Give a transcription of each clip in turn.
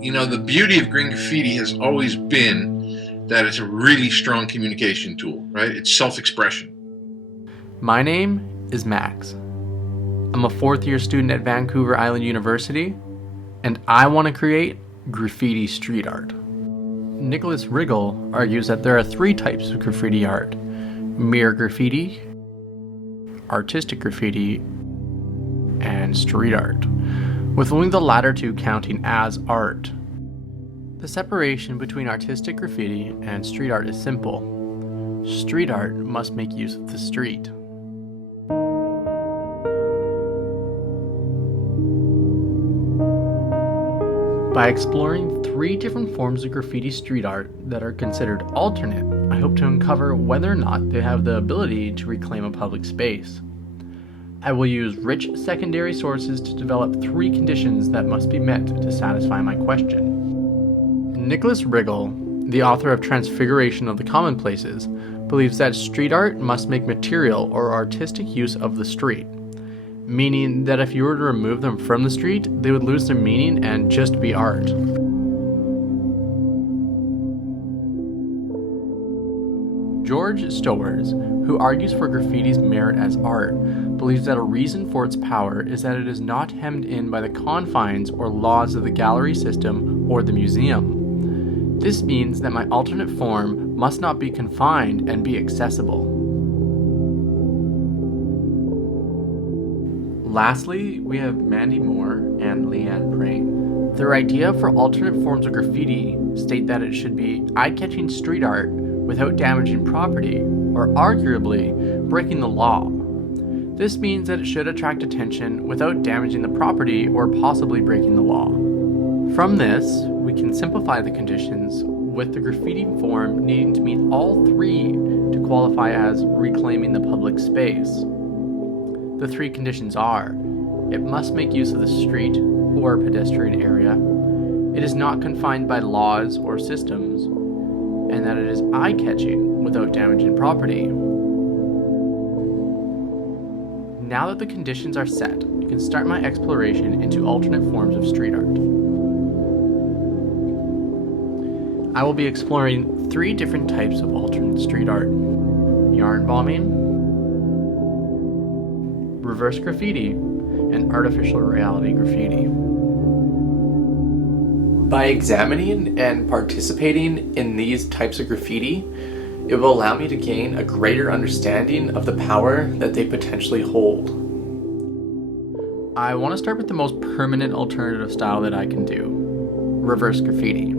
You know, the beauty of green graffiti has always been that it's a really strong communication tool, right? It's self-expression. My name is Max. I'm a fourth-year student at Vancouver Island University, and I want to create graffiti street art. Nicholas Riggle argues that there are three types of graffiti art: mere graffiti, artistic graffiti, and street art, with only the latter two counting as art. The separation between artistic graffiti and street art is simple. Street art must make use of the street. By exploring three different forms of graffiti street art that are considered alternate, I hope to uncover whether or not they have the ability to reclaim a public space. I will use rich secondary sources to develop three conditions that must be met to satisfy my question. Nicholas Riggle, the author of Transfiguration of the Commonplaces, believes that street art must make material or artistic use of the street, meaning that if you were to remove them from the street, they would lose their meaning and just be art. George Stowers, who argues for graffiti's merit as art, believes that a reason for its power is that it is not hemmed in by the confines or laws of the gallery system or the museum. This means that my alternate form must not be confined and be accessible. Lastly, we have Mandy Moore and Leanne Prang. Their idea for alternate forms of graffiti state that it should be eye-catching street art without damaging property, or arguably breaking the law. This means that it should attract attention without damaging the property or possibly breaking the law. From this, we can simplify the conditions, with the graffiti form needing to meet all three to qualify as reclaiming the public space. The three conditions are: it must make use of the street or pedestrian area, it is not confined by laws or systems, and that it is eye-catching without damaging property. Now that the conditions are set, you can start my exploration into alternate forms of street art. I will be exploring three different types of alternate street art: yarn bombing, reverse graffiti, and artificial reality graffiti. By examining and participating in these types of graffiti, it will allow me to gain a greater understanding of the power that they potentially hold. I want to start with the most permanent alternative style that I can do: reverse graffiti.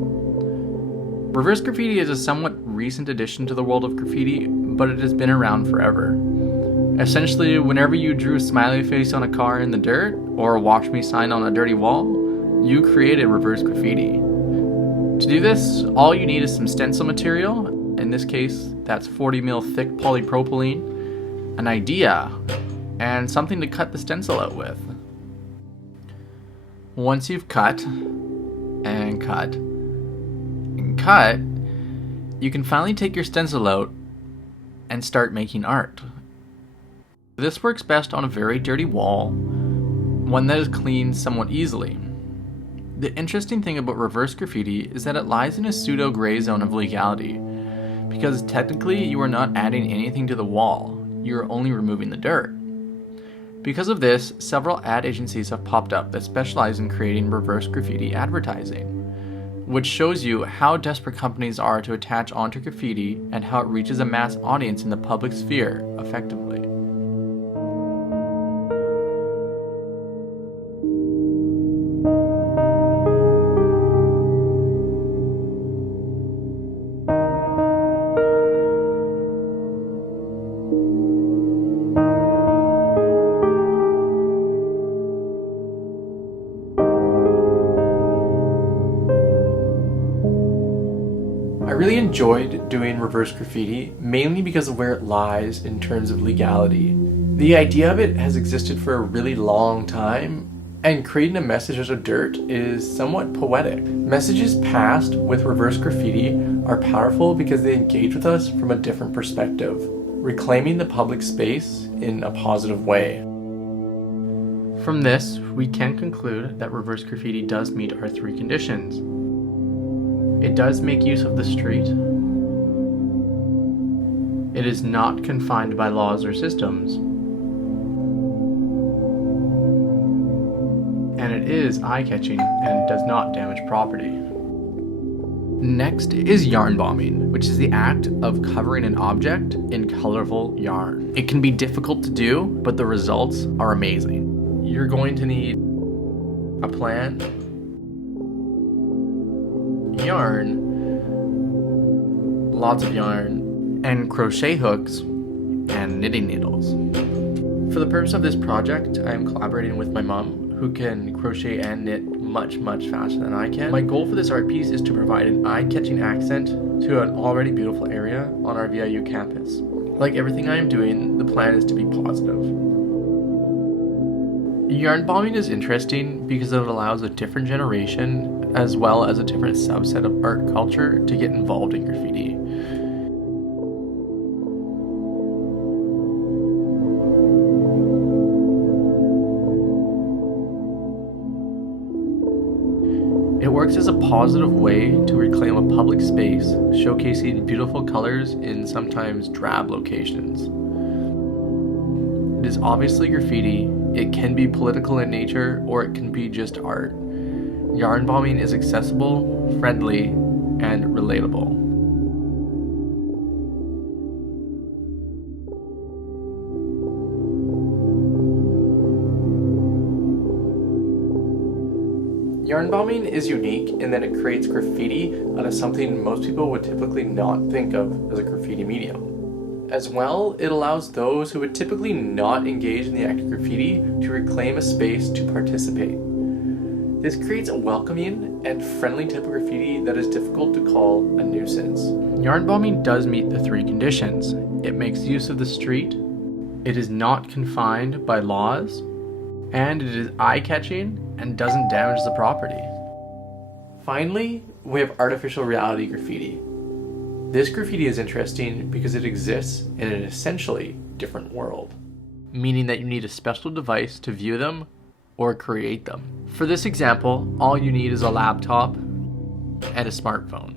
Reverse graffiti is a somewhat recent addition to the world of graffiti, but it has been around forever. Essentially, whenever you drew a smiley face on a car in the dirt, or a "watch me" sign on a dirty wall, you created reverse graffiti. To do this, all you need is some stencil material. In this case, that's 40 mil thick polypropylene, an idea, and something to cut the stencil out with. Once you've cut, and cut, and cut, you can finally take your stencil out and start making art. This works best on a very dirty wall, one that is cleaned somewhat easily. The interesting thing about reverse graffiti is that it lies in a pseudo-gray zone of legality, because technically you are not adding anything to the wall, you are only removing the dirt. Because of this, several ad agencies have popped up that specialize in creating reverse graffiti advertising, which shows you how desperate companies are to attach onto graffiti and how it reaches a mass audience in the public sphere effectively. I really enjoyed doing reverse graffiti, mainly because of where it lies in terms of legality. The idea of it has existed for a really long time, and creating a message out of dirt is somewhat poetic. Messages passed with reverse graffiti are powerful because they engage with us from a different perspective, reclaiming the public space in a positive way. From this, we can conclude that reverse graffiti does meet our 3 conditions. It does make use of the street. It is not confined by laws or systems. And it is eye-catching and does not damage property. Next is yarn bombing, which is the act of covering an object in colorful yarn. It can be difficult to do, but the results are amazing. You're going to need a plan, yarn, lots of yarn, and crochet hooks and knitting needles. For the purpose of this project, I am collaborating with my mom, who can crochet and knit much faster than I can. My goal for this art piece is to provide an eye-catching accent to an already beautiful area on our VIU campus. Like everything I am doing, the plan is to be positive. Yarn bombing is interesting because it allows a different generation as well as a different subset of art culture to get involved in graffiti. It works as a positive way to reclaim a public space, showcasing beautiful colors in sometimes drab locations. It is obviously graffiti. It can be political in nature, or it can be just art. Yarn bombing is accessible, friendly, and relatable. Yarn bombing is unique in that it creates graffiti out of something most people would typically not think of as a graffiti medium. As well, it allows those who would typically not engage in the act of graffiti to reclaim a space to participate. This creates a welcoming and friendly type of graffiti that is difficult to call a nuisance. Yarn bombing does meet the 3 conditions. It makes use of the street, it is not confined by laws, and it is eye-catching and doesn't damage the property. Finally, we have artificial reality graffiti. This graffiti is interesting because it exists in an essentially different world, meaning that you need a special device to view them or create them. For this example, all you need is a laptop and a smartphone.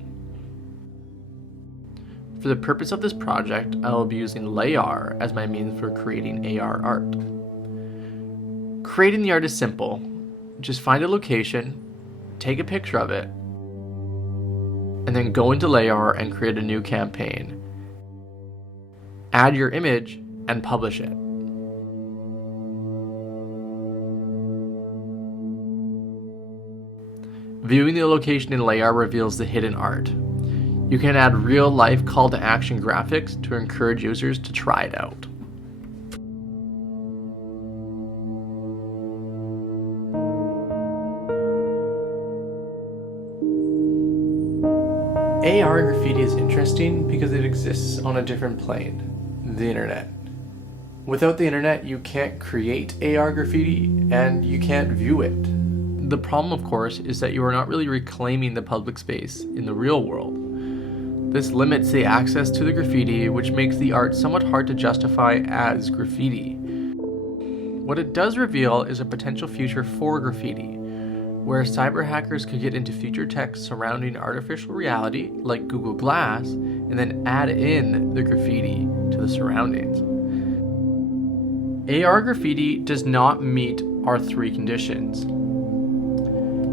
For the purpose of this project, I will be using LayAR as my means for creating AR art. Creating the art is simple. Just find a location, take a picture of it, and then go into LayAR and create a new campaign. Add your image and publish it. Viewing the location in LayAR reveals the hidden art. You can add real-life call-to-action graphics to encourage users to try it out. AR graffiti is interesting because it exists on a different plane, the internet. Without the internet, you can't create AR graffiti and you can't view it. The problem, of course, is that you are not really reclaiming the public space in the real world. This limits the access to the graffiti, which makes the art somewhat hard to justify as graffiti. What it does reveal is a potential future for graffiti, where cyber hackers could get into future tech surrounding artificial reality, like Google Glass, and then add in the graffiti to the surroundings. AR graffiti does not meet our 3 conditions.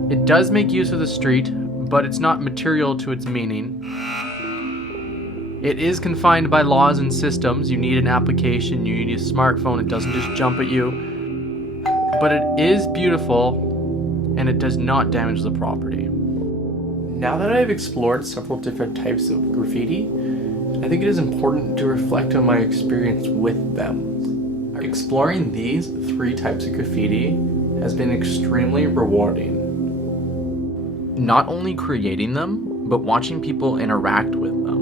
It does make use of the street, but it's not material to its meaning. It is confined by laws and systems. You need an application, you need a smartphone, it doesn't just jump at you. But it is beautiful, and it does not damage the property. Now that I've explored several different types of graffiti, I think it is important to reflect on my experience with them. Exploring these 3 types of graffiti has been extremely rewarding. Not only creating them, but watching people interact with them.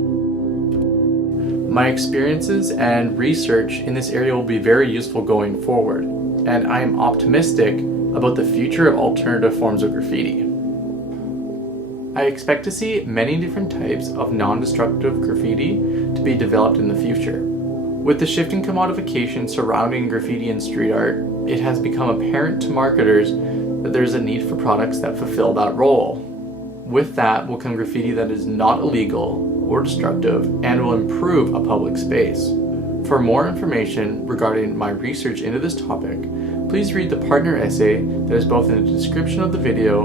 My experiences and research in this area will be very useful going forward, and I am optimistic about the future of alternative forms of graffiti. I expect to see many different types of non-destructive graffiti to be developed in the future. With the shifting commodification surrounding graffiti and street art, it has become apparent to marketers that there's a need for products that fulfill that role. With that will come graffiti that is not illegal or destructive and will improve a public space. For more information regarding my research into this topic, please read the partner essay that is both in the description of the video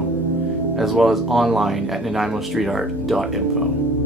as well as online at nanaimostreetart.info.